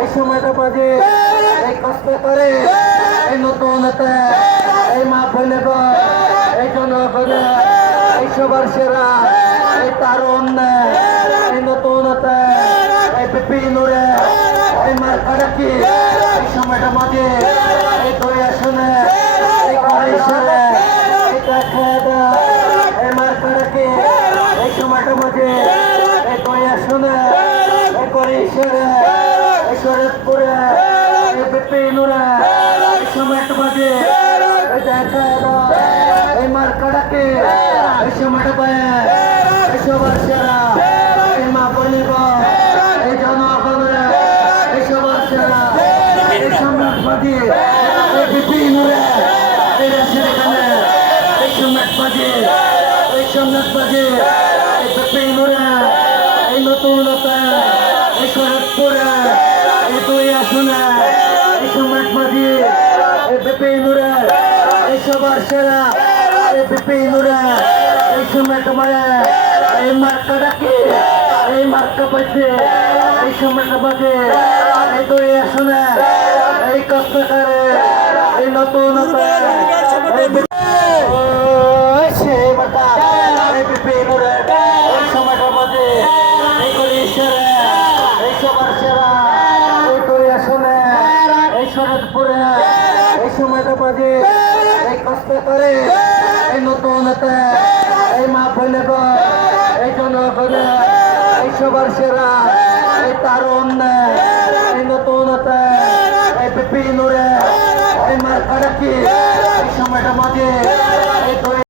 এই সময়টা বাজে। এই কষ্ট করে। এই নতুন এই মা বলে এই জনগণ এই সবার সেরা। এই তারুণ এই নতুন এই বিপিনুরে এই মার কাটাকি এই সময়টা মাঝে এই দুই আসনে এই কড়াইশরে এই দেখা। এই সময়টা পায় এই সবার সেরা এই মা বলিব এই জনগণের। এই সবার এই সম্রাটবাদী। এই বিপিনুরে। এই রাশের এখানে এই সম্রাটবাদী। এই সম্রাটবাদী। এই বিপিনুরে। এই নতুনতা। এই শরৎপুরে। এই দুই আসনে। এই সম্রাটবাদী। এই বিপিনুরে। এই সবার সেরা এই বিপিনুরে এই সম্রাট মারে এই মার্কা ডাকে, এই মার্কা পাইছে, এই সম্রাট বাজে এই আসনে, এই কষ্ট এই নতুনতা এই বাটা এই আসনে সময়টা বাজে এই কষ্ট করে এই নতুন এই মা বলে এই জনগণ এই সবার সেরা, এই তারুণ এই নতুন এই বিপিনুরে এই মার কাটাকি এই সময়টা মাঝে